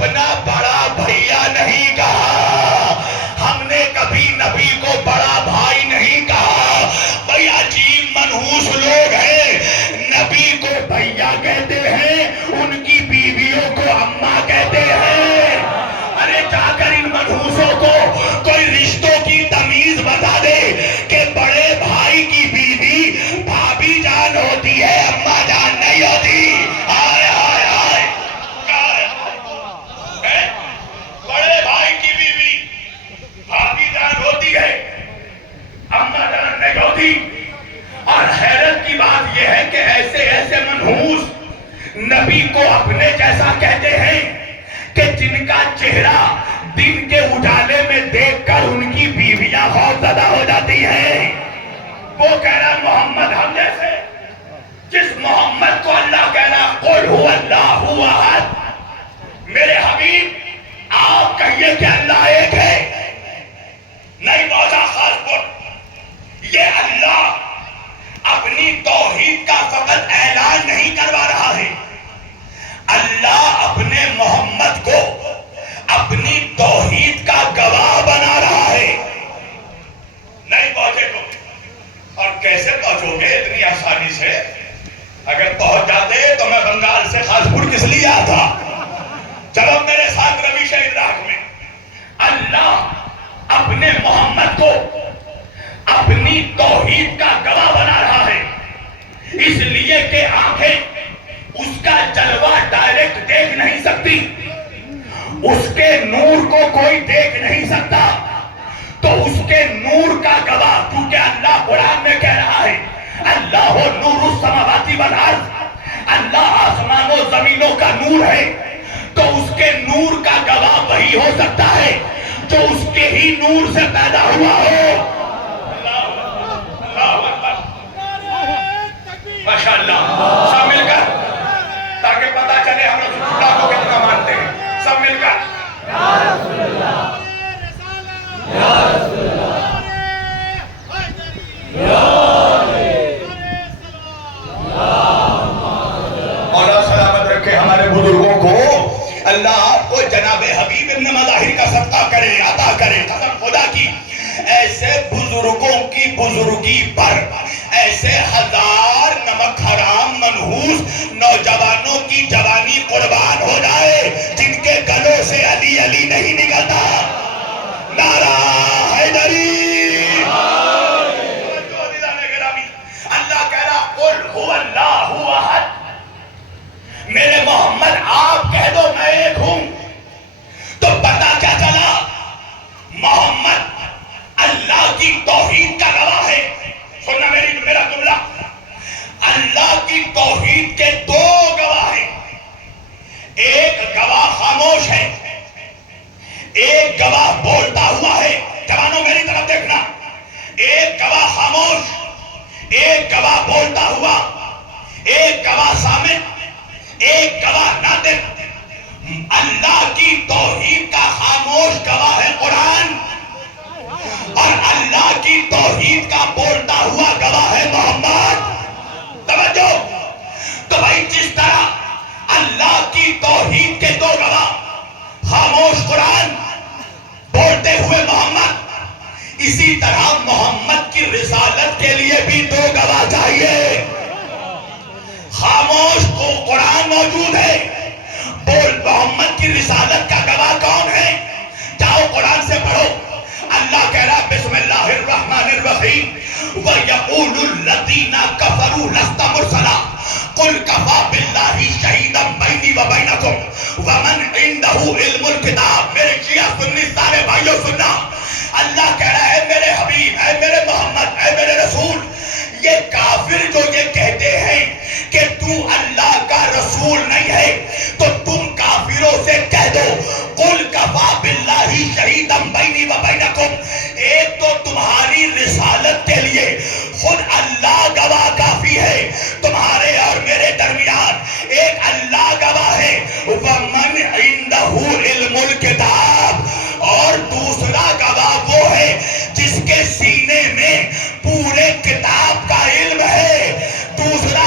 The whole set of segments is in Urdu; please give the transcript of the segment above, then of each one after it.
اپنا بڑا بھیا نہیں کہا، ہم نے کبھی نبی کو بڑا بھائی نہیں کہا۔ بھئی عجیب منحوس لوگ ہیں، نبی کو بھیا کہتے ہیں، ان کی بیویوں کو اماں کہتے ہیں۔ ارے جا کر ان منحوسوں کو کوئی رشتوں کی تمیز بتا دے کہ بڑے بھائی کی بیوی بھابی جان ہوتی ہے، اماں جان نہیں ہوتی۔ آئے آئے آئے، بڑے بھائی کی بیوی بھابی جان ہوتی ہے، اماں جان نہیں ہوتی۔ اور حیرت کی بات یہ ہے کہ ایسے ایسے منحوس نبی کو اپنے جیسا کہتے ہیں کہ جن کا چہرہ دن کے اجالے میں دیکھ کر ان کی بیویاں خوف زدہ ہو جاتی ہیں۔ وہ کہہ رہا محمد ہم جیسے، جس محمد کو اللہ کہہ رہا قل هو اللہ احد، میرے حبیب آپ کہیے کہ اللہ ایک ہے، نہیں پہنچا خاص پر۔ یہ اللہ اپنی توحید کا فقط اعلان نہیں کروا رہا ہے، اللہ اپنے محمد کو اپنی توحید کا گواہ بنا رہا ہے۔ نہیں پہنچے تو، اور کیسے پہنچو گے اتنی آسانی سے؟ اگر پہنچ جاتے تو میں بنگال سے خاصپور کس لیے آتا؟ چلو میرے ساتھ رویش ادراک میں، اللہ اپنے محمد کو اپنی توحید کا گواہ بنا رہا ہے، اس لیے کہ آنکھیں اس کا جلوہ ڈائریکٹ دیکھ نہیں سکتی، اس کے نور کو کوئی دیکھ نہیں سکتا، تو اس کے نور کا گواہ، کیونکہ اللہ قرآن میں کہہ رہا ہے اللہ نور السماوات والارض، اللہ آسمان و زمینوں کا نور ہے، تو اس کے نور کا گواہ وہی ہو سکتا ہے جو اس کے ہی نور سے پیدا ہوا ہو۔ ماشاءاللہ، سب مل کر، تاکہ پتا چلے ہم رسول اللہ کو کتنا مانتے ہیں، سب مل کر یا رسول اللہ، یا رسول اللہ، مولا سلامت رکھے ہمارے بزرگوں کو، اللہ آپ کو جناب حبیب ابن مظاہر کا صدقہ کرے، عطا کرے، قسم خدا کی ایسے بزرگوں کی بزرگی پر ایسے ہزار نمک حرام منحوس نوجوانوں کی جوانی قربان ہو جائے جن کے گلوں سے علی علی نہیں نکلتا۔ نعرہ حیدری، اللہ کہہ رہا قل هو اللہ احد، میرے محمد آپ کہہ دو میں ایک ہوں، تو پتا کیا چلا؟ محمد اللہ کی توحید کا گواہ ہے۔ سننا میرا جملہ، اللہ کی توحید کے دو گواہ ہیں، ایک گواہ خاموش ہے، ایک گواہ بولتا ہوا ہے۔ جوانوں میری طرف دیکھنا، ایک گواہ خاموش، ایک گواہ بولتا ہوا، ایک گواہ صامت، ایک گواہ ناطق۔ اللہ کی توحید کا خاموش گواہ ہے قرآن، اور اللہ کی توحید کا بولتا ہوا گواہ ہے محمد۔ توجہ، تو بھائی جس طرح اللہ کی توحید کے دو گواہ، خاموش قرآن، بولتے ہوئے محمد، اسی طرح محمد کی رسالت کے لیے بھی دو گواہ چاہیے۔ خاموش کو قرآن موجود ہے، بول محمد کی رسالت کا گواہ کون ہے؟ جاؤ قرآن سے پڑھو، اللہ کہہ رہا بسم اللہ الرحمن الرحیم وَيَقُولُ الَّذِينَ كَفَرُوا لَسْتَ مُرْسَلًا قُلْ كَفَى بِاللَّهِ شَهِيدًا بَيْنِي وَبَيْنَكُمْ وَمَنْ عِنْدَهُ عِلْمُ الْكِتَابِ۔ میرے شیعہ سنی سارے بھائیوں سننا، اللہ کہہ رہا ہے میرے حبیب، اے میرے محمد، اے میرے رسول، یہ کافر جو یہ کہتے ہیں کہ تو اللہ کا رسول نہیں ہے، تو تم کافروں سے کہہ دو قُلْ كَفَى بِاللَّهِ شَهِيدًا بَيْنِي وَبَيْنَكُمْ، ایک تو تمہاری رسالت کے لیے خود اللہ گواہ کافی ہے، تمہارے اور میرے درمیان ایک اللہ گواہ ہے، وَمَنْ عِنْدَهُ عِلْمُ الْكِتَابِ، اور دوسرا گواہ وہ ہے جس کے سینے میں پورے کتاب کا علم ہے، دوسرا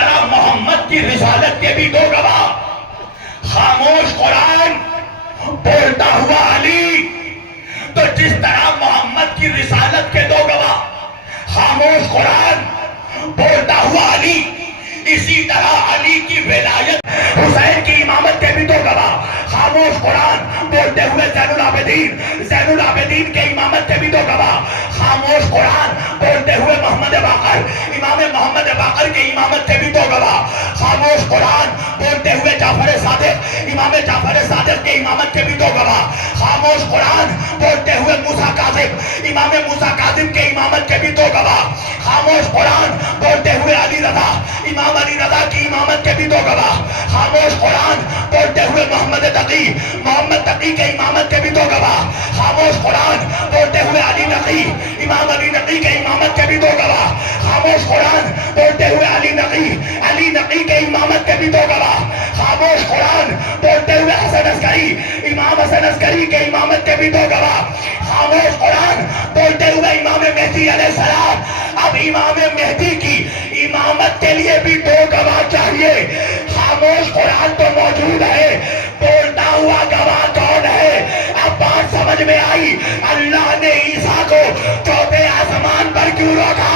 طرح محمد کی رسالت کے بھی دو گواہ، خاموش قرآن بولتا ہوا علی، تو جس طرح محمد کی رسالت کے دو گواہ، خاموش قرآن بولتا ہوا علی، اسی طرح علی کی ولایت، حسین کی امامت کے بھی دو گواہ، خاموش قرآن بولتے ہوئے زین العابدین کے امامت کے بھی دو گواہ، خاموش قرآن بولتے ہوئے محمد باقر، امام محمد باقر کے امامت کے بھی دو گواہ، خاموش قرآن بولتے ہوئے جعفر صادق، امام جعفر صادق کے امامت کے بھی دو گواہ، خاموش قرآن بولتے ہوئے موسیٰ کاظم، امام موسیٰ کاظم کے امامت کے بھی دو گواہ، خاموش قرآن بولتے ہوئے علی رضا، امام علی رضا کی امامت کے بھی دو گواہ، خاموش قرآن بولتے ہوئے محمد تقی کے امامت کے بھی دو گواہ، خاموش قرآن بولتے ہوئے علی نقی، امام علی نقی کے امامت کے بھی دو گواہ، خاموش قرآن بولتے ہوئے علی نقی کے امامت کے بھی دو گواہ، خاموش قرآن بولتے ہوئے حسن عسکری، امام حسن عسکری کے امامت کے بھی دو گواہ، خاموش قرآن بولتے ہوئے امام مہدی علیہ السلام۔ اب امام مہدی کی امامت کے لیے بھی دو گواہ چاہیے، خاموش قرآن تو موجود ہے، بولتا ہوا گواہ کون ہے؟ اب بات سمجھ میں آئی، اللہ نے عیسیٰ کو چوتھے آسمان پر کیوں روکا؟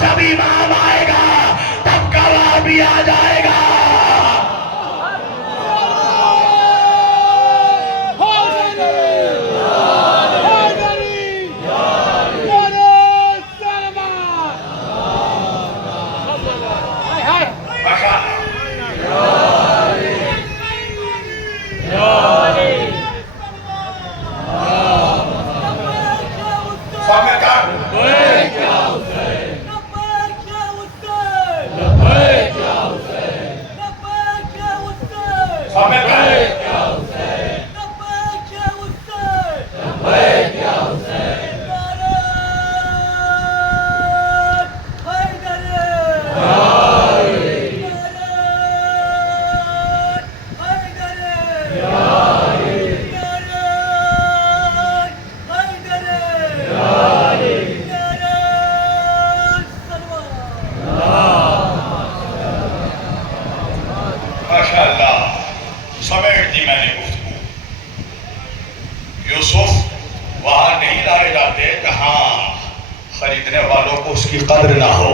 جب امام آئے گا تب گواہ بھی آ جائے گا۔ خریدنے والوں کو اس کی قدر نہ ہو۔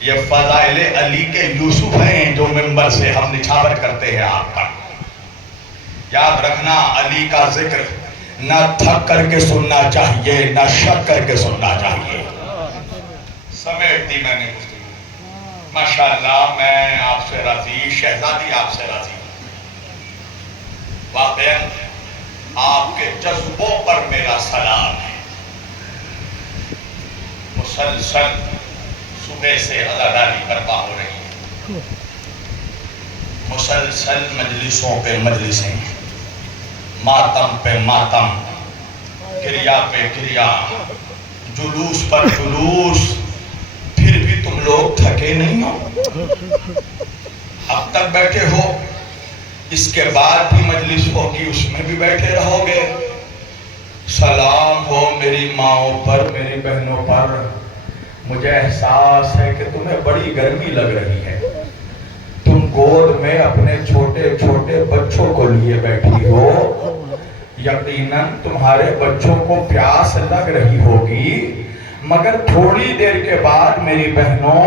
یہ فضائل علی کے یوسف ہیں جو منبر سے ہم نچھاور کرتے ہیں آپ پر۔ یاد رکھنا علی کا ذکر نہ تھک کر کے سننا چاہیے نہ شک کر کے سننا چاہیے۔ سمیٹ دی میں نے گفتگو، ماشاءاللہ میں آپ سے راضی، شہزادی آپ سے راضی، واقعاً آپ کے جذبوں پر میرا سلام ہے۔ مسلسل صبح سے عزاداری برپا ہو رہی ہے، مسلسل مجلسوں پہ مجلسیں، ماتم پہ ماتم، گریا پہ گریا، جلوس پر جلوس، پھر بھی تم لوگ تھکے نہیں ہو؟ اب تک بیٹھے ہو، اس کے بعد بھی مجلس ہوگی اس میں بھی بیٹھے رہو گے۔ سلام ہو میری ماؤں پر، میری بہنوں پر۔ مجھے احساس ہے کہ تمہیں بڑی گرمی لگ رہی ہے، تم گود میں اپنے چھوٹے چھوٹے بچوں کو لیے بیٹھی ہو، یقیناً تمہارے بچوں کو پیاس لگ رہی ہوگی، مگر تھوڑی دیر کے بعد میری بہنوں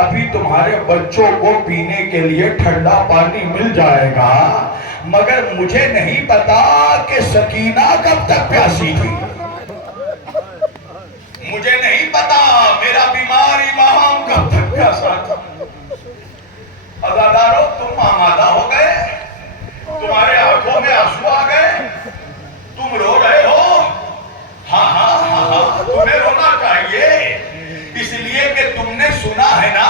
ابھی تمہارے بچوں کو پینے کے لیے ٹھنڈا پانی مل جائے گا، مگر مجھے نہیں پتا کہ سکینہ کب تک پیاسی تھی، مجھے نہیں پتا میرا بیمار امام کب تک پیاسا تھا۔ عزادارو تم آمادہ ہو گئے، تمہارے آنکھوں میں آنسو آ گئے، تم رو رہے ہو؟ ہاں ہاں ہاں ہاں، تمہیں رونا چاہیے، اس لیے کہ تم نے سنا ہے نا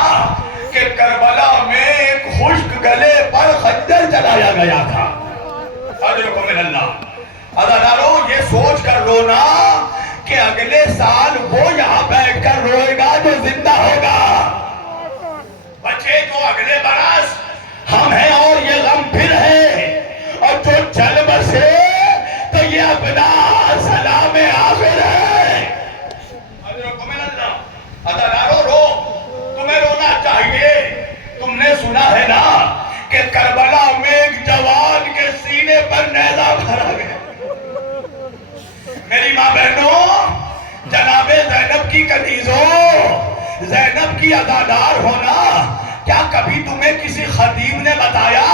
کہ کربلا میں ایک خشک گلے پر خنجر چلایا گیا تھا۔ اجرکم من اللہ۔ عزادارو یہ سوچ کر رونا کہ اگلے سال وہ یہاں بیٹھ کر روئے گا جو زندہ ہوگا، بچے جو اگلے برس ہم ہیں اور یہ غم پھر ہے، اور جو چل بسے تو یہ اپنا سلام آخر ہے۔ عزادارو رو، تمہیں رونا چاہیے، پر نیزہ بھرا گیا۔ میری ماں بہنوں، جناب زینب کی کنیزوں، زینب کی عزادار ہونا، کیا کبھی تمہیں کسی خطیب نے بتایا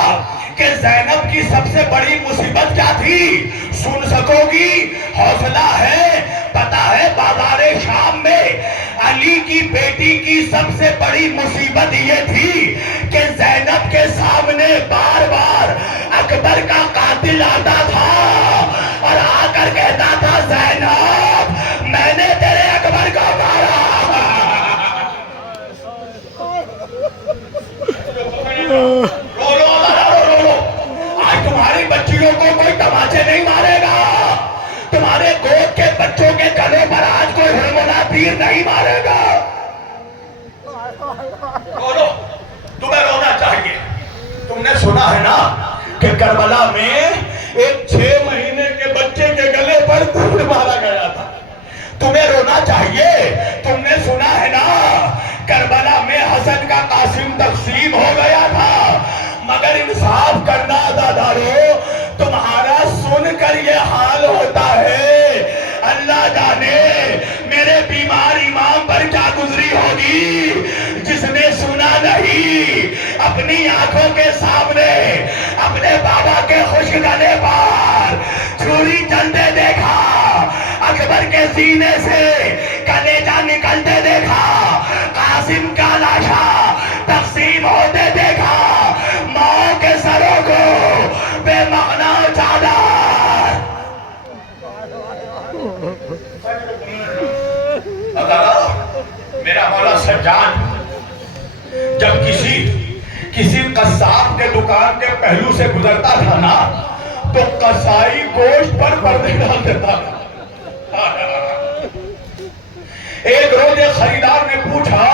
کہ زینب کی سب سے بڑی مصیبت کیا تھی؟ سن سکو گی، حوصلہ ہے، پتا ہے بازار شام میں علی کی بیٹی کی سب سے بڑی مصیبت یہ تھی کہ زینب کے سامنے بار بار اکبر کا قاتل آتا تھا اور آ کر کہتا تھا زینب میں نے تیرے اکبر کو مارا۔ رو آج تمہاری بچیوں کو کوئی تماچے نہیں مارے گا، تمہارے گود کے بچوں کے گلے پر آج کوئی ہرمونا تیر نہیں مارے گا۔ رو تمہیں رونا چاہیے۔ تم نے سنا ہے نا کہ کربلا میں ایک 6 مہینے کے بچے کے گلے پر تیر مارا گیا تھا۔ تمہیں رونا چاہیے۔ تم نے سنا ہے نا کربلا میں حسن کا قاسم تقسیم ہو گیا تھا، مگر انصاف کرنا عزادارو، تمہارا سن کر یہ حال ہوتا ہے۔ اللہ جانے میرے بیمار امام پر کیا گزری ہوگی جس نے سنا نہیں، اپنی آنکھوں کے سامنے اپنے بابا کے خشک گلے پر چھری چلتے دیکھا، اکبر کے سینے سے کلیجہ نکلتے دیکھا، قاسم کا لاشا تقسیم ہوتے دیکھا، ماں کے سروں کو بے مغنا چادر۔ میرا مولا سجاد جب کسی قصاب کے دکان کے پہلو سے گزرتا تھا نا تو قصائی گوشت پر پردے ڈال دیتا تھا۔ ایک روز ایک خریدار نے پوچھا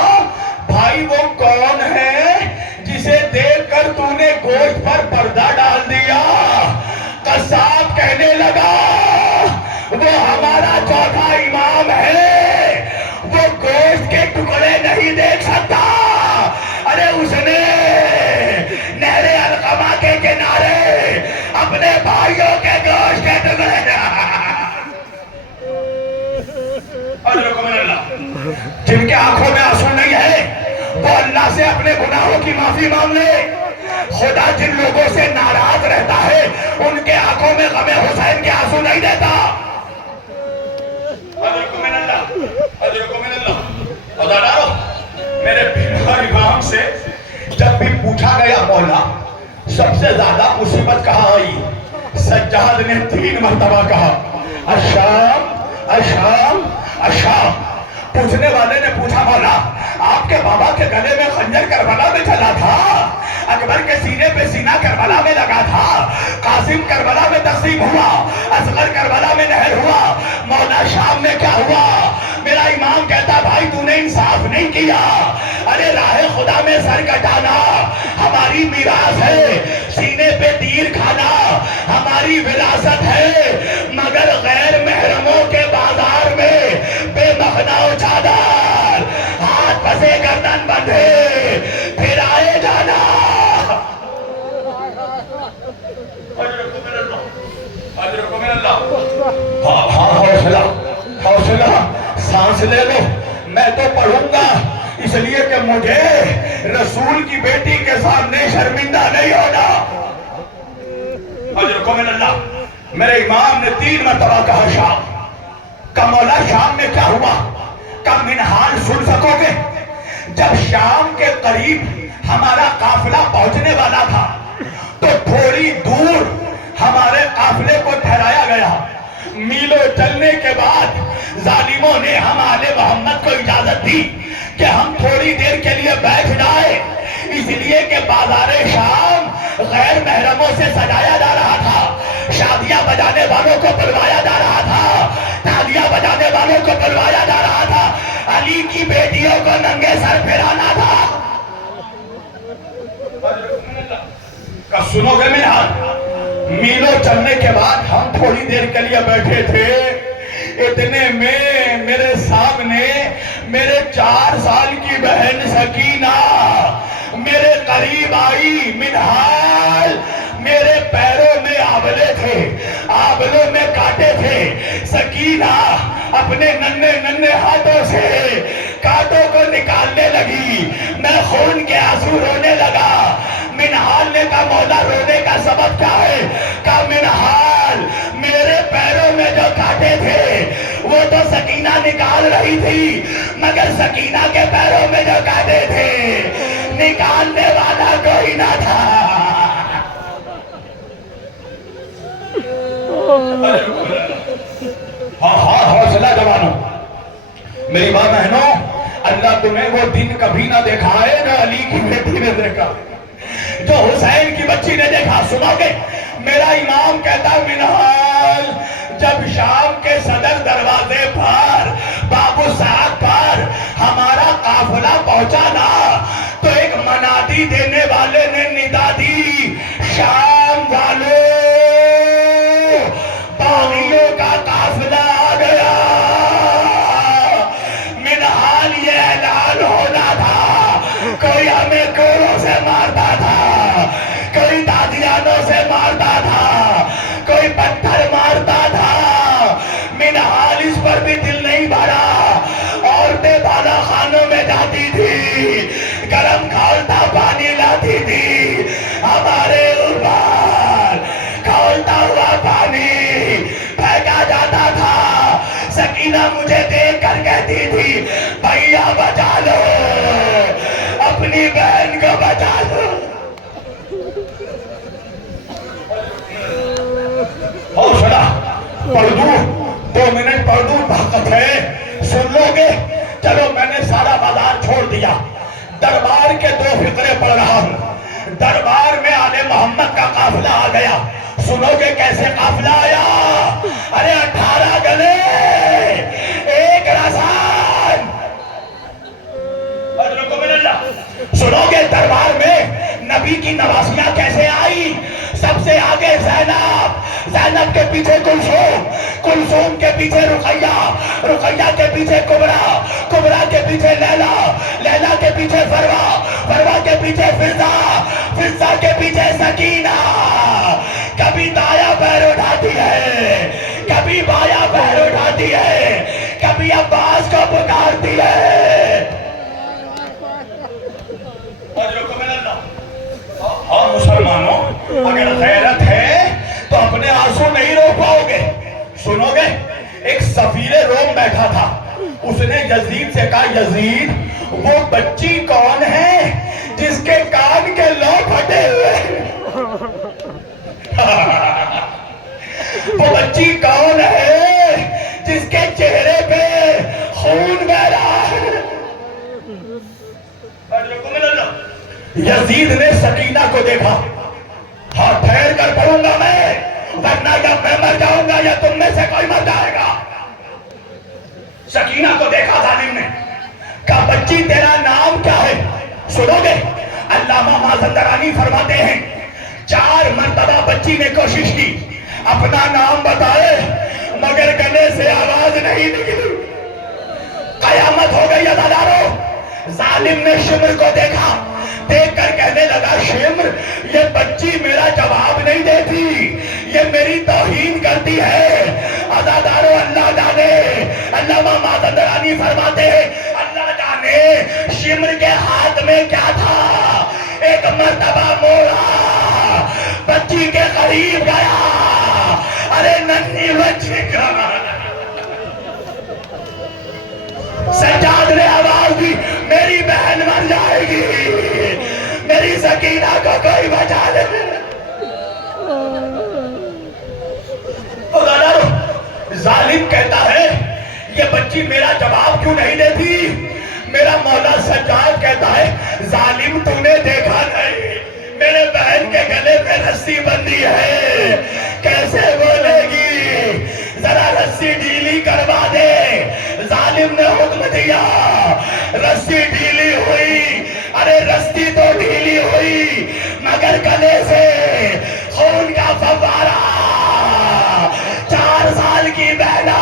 بھائی وہ کون ہے جسے دیکھ کر تو نے گوشت پر پردہ ڈال دیا؟ قصاب کہنے لگا وہ ہمارا چوتھا امام ہے، وہ گوشت کے ٹکڑے نہیں دیکھ سکتا۔ ارے اس نے نہر علقمہ کے کنارے اپنے بھائیوں کے گوشت کے ٹکڑے جن کے آنکھوں میں آنسو نہیں ہے وہ اللہ سے اپنے گناہوں کی معافی مانگ لے۔ خدا جن لوگوں سے ناراض رہتا ہے ان کے آنکھوں میں غم حسین کے آنسو نہیں دیتا۔ میرے بیمار امام سے جب بھی پوچھا گیا مولا سب سے زیادہ مصیبت کہاں آئی، سجاد نے 3 مرتبہ کہا الشام الشام الشام۔ پوچھنے والے نے پوچھا مولا آپ کے بابا کے گلے میں خنجر کربلا میں چلا تھا، اکبر کے سینے پہ سینہ کربلا میں لگا تھا، قاسم کربلا میں تقسیم ہوا، اصغر کربلا میں نہر ہوا، مولا شام میں کیا ہوا؟ میرا امام کہتا بھائی تو نے انصاف نہیں کیا۔ ارے راہ خدا میں سر کٹانا ہماری میراث ہے، سینے پہ تیر کھانا ہماری وراثت ہے، مگر غیر محرموں کے بازار میں بے مخنا و چادر، ہاتھ پسے گردن بندھے پھر آئے جانا۔ حوصلہ حوصلہ، سانس لے لو، میں تو پڑھوں گا اس لیے کہ مجھے رسول کی بیٹی کے سامنے شرمندہ نہیں ہونا۔ میرے امام نے 3 مرتبہ کہا شام کا مولا شام میں کیا ہوا کا منحال سن سکو گے؟ جب شام کے قریب ہمارا قافلہ پہنچنے والا تھا تو تھوڑی دور ہمارے قافلے کو ٹھہرایا گیا۔ میلوں چلنے کے بعد ظالموں نے ہم آل محمد کو اجازت دی کہ ہم تھوڑی دیر کے لیے بیٹھ جائیں، اس لیے کہ بازار شام غیر محرموں سے سجایا جا رہا تھا، شادیاں بجانے والوں کو بلوایا جا رہا تھا، تالیاں بجانے والوں کو بلوایا جا رہا تھا، علی کی بیٹیوں کو ننگے سر پھرانا تھا۔ سنو گے میلوں چلنے کے بعد ہم تھوڑی دیر کے لیے بیٹھے تھے، اتنے میں میرے سامنے میرے 4 سال کی بہن سکینہ میرے قریب آئی، منحال میرے پیروں میں آبلے تھے، آبلوں میں کانٹے تھے، سکینہ اپنے ننھے ننھے ہاتھوں سے کانٹوں کو نکالنے لگی، میں خون کے آنسو رونے لگا۔ منہال نے کہا مولا رونے کا سبب کیا ہے؟ کہا منہال میرے پیروں میں جو کانٹے تھے وہ تو سکینہ نکال رہی تھی، مگر سکینہ کے پیروں میں جو کانٹے تھے نکالنے والا کوئی نہ تھا۔ ہاں حوصلہ جوانوں، میری ماں بہنوں، اللہ تمہیں وہ دن کبھی نہ دیکھا ہے جو علی کی بیٹی نے دیکھا، جو حسین کی بچی نے دیکھا۔ سنو گے میرا امام کہتا منہال جب شام کے صدر دروازے پر بابو سعد پر ہمارا قافلہ پہنچا نا تو ایک منادی دینے والے نے ندا دی، شام والے باغیوں کا قافلہ آ گیا۔ منہال یہ اعلان ہونا تھا، کوئی ہمیں گولوں سے مارتا تھا، کوئی دادیانوں سے مارتا تھا، کوئی پتھر مارتا تھا، منہال اس پر بھی دل نہیں بھرا۔ عورتیں بالا خانوں میں جاتی تھی، گرم کھولتا پانی لاتی تھی، ہمارے اوپر کھولتا ہوا پانی پھینکا جاتا تھا۔ سکینہ مجھے دیکھ کر کہتی تھی بھیا بچا لو، اپنی بہن کو بچا لو۔ حوصلہ پڑھ دوں، 2 منٹ پڑھ دوں، طاقت ہے، سن لو گے؟ چلو میں نے سارا بازار چھوڑ دیا، دربار کے 2 فقرے پڑھ رہا ہوں۔ دربار میں آل محمد کا قافلہ آ گیا، سنو گے کیسے قافلہ آیا؟ ارے 18 گلے 1 رسان، سنو گے دربار میں نبی کی نواسیاں کیسے آئی؟ سب سے آگے زینب، زینب کے پیچھے کلثوم، کلثوم کے پیچھے رقیہ، رقیہ کے پیچھے کبرا، کبرا کے پیچھے لیلا، لیلا کے پیچھے فروا، فروا کے پیچھے فضا، فضا کے پیچھے سکینہ۔ کبھی دایا پیر اٹھاتی ہے، کبھی بایا پیر اٹھاتی ہے، کبھی عباس کو پکارتی ہے۔ اور مسلمانوں اگر غیرت ہے تو اپنے آنسو نہیں روک پاؤ گے۔ سنو گے ایک سفیر روم بیٹھا تھا، اس نے یزید سے کہا یزید وہ بچی کون ہے جس کے کان کے لو پھٹے ہوئے؟ وہ بچی کون ہے جس کے چہرے پہ خون بہ رہا ہے؟ یزید نے سکینہ کو دیکھا، ہاں ٹھہر کر پڑھوں گا میں، ورنہ یا میں مر جاؤں گا یا تم میں سے کوئی مر جائے گا۔ سکینہ کو دیکھا ظالم نے، کہا بچی تیرا نام کیا ہے؟ سنو گے علامہ مازندرانی فرماتے ہیں 4 مرتبہ بچی نے کوشش کی اپنا نام بتائے مگر گلے سے آواز نہیں نکلی۔ قیامت ہو گئی عزادارو۔ ظالم نے شمر کو دیکھا، دیکھ کر کہنے لگا شمر یہ بچی میرا جواب نہیں دیتی، یہ میری توہین کرتی ہے۔ عزادارو اللہ جانے، علامہ مازندرانی فرماتے ہیں اللہ جانے شمر کے ہاتھ میں کیا تھا۔ ایک مرتبہ موڑا، بچی کے قریب گیا، ارے ننھی بچی کا سجاد نے آواز دی میری بہن مر جائے گی، میری سکینہ کو کوئی بچا لے۔ ظالم کہتا ہے یہ بچی میرا جواب کیوں نہیں دیتی؟ میرا مولا سجاد کہتا ہے ظالم تو نے دیکھا نہیں میرے بہن کے گلے پہ رسی بندھی ہے، کیسے بولے گی؟ ذرا رسی ڈھیلی کروا دے۔ ظالم نے حکم دیا، رسی ڈھیلی ہوئی، ارے رسی تو ڈھیلی ہوئی مگر گلے سے خون کا فوارہ۔ 4 سال کی بہنا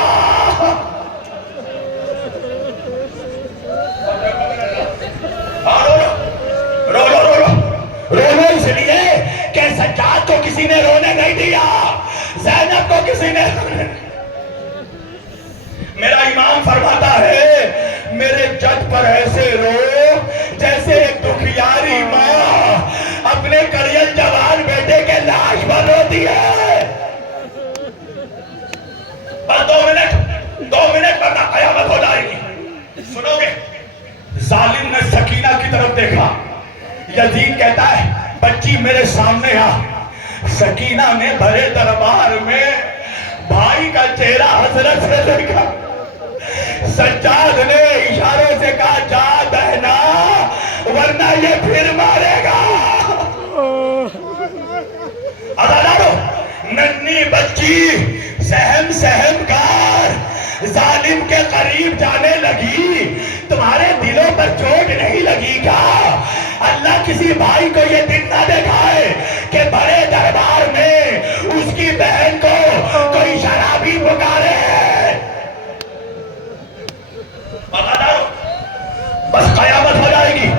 رو اس لیے کہ سجاد کو کسی نے رونے نہیں دیا۔ سینے میرا امام فرماتا ہے میرے جد پر ایسے رو جیسے ایک دکھیاری ماں اپنے کڑیل جوان بیٹے کے لاش پر روتی ہے. بس 2 منٹ ورنہ قیامت ہو جائے گی. سنو گے؟ ظالم نے سکینہ کی طرف دیکھا. یزید کہتا ہے بچی میرے سامنے آ. سکینہ نے بھرے دربار میں بھائی کا چہرہ حسرت سے دیکھا. سجاد نے اشاروں سے کہا جا بہنا ورنہ یہ پھر مارے گا. عدالارو ننھی بچی سہم سہم کار ظالم کے قریب جانے لگی. تمہارے دلوں پر چوٹ نہیں لگی کیا؟ اللہ کسی بھائی کو یہ دن نہ دکھائے کہ بڑے دربار میں اس کی بہن کو کوئی شرابی پکارے. بس قیامت ہو جائے گی.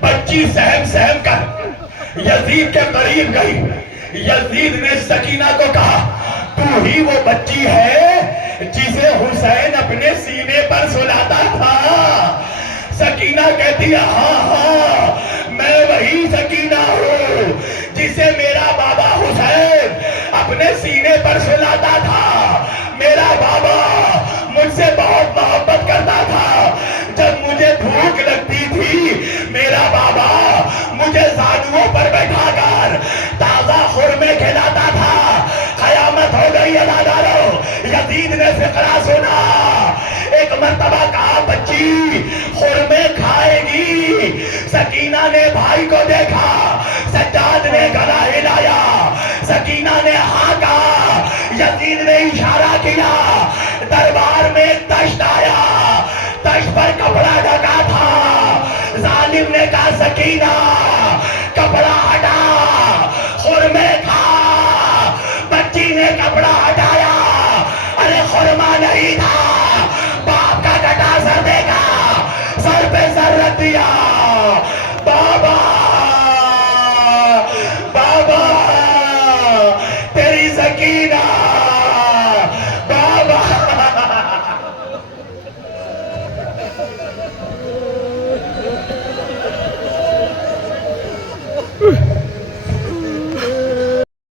بچی سہم سہم کر یزید کے قریب گئی. یزید نے سکینہ کو کہا تو ہی وہ بچی ہے جسے حسین اپنے سینے پر سلاتا تھا. سکینہ کہتی ہے ہاں میں وہی سکینہ ہوں جسے میرا بابا حسین اپنے سینے پر سلاتا تھا. میرا بابا مجھ سے بہت محبت کرتا تھا. جب مجھے بھوک لگتی تھی میرا بابا مجھے زانوؤں پر بیٹھا کر تازہ خرمے کھلاتا تھا. قیامت ہو گئی عدالارو. یزید نے فقرہ سنا. ایک مرتبہ کہا بچی خرمے کھائے گی. سکینہ نے بھائی کو دیکھا. سجاد نے گلا ہلایا. سکینہ نے ہاں کہا. یزید نے اشارہ کیا. دربار میں تشت آیا. تشت پر کپڑا ڈھکا تھا. ظالم نے کہا سکینہ کپڑا ہٹا خرمے کھا. بچی نے کپڑا ہٹایا. ارے خرما نہیں تھا باپ کا کٹا سر دے گا. سر پہ سر رکھ دیا.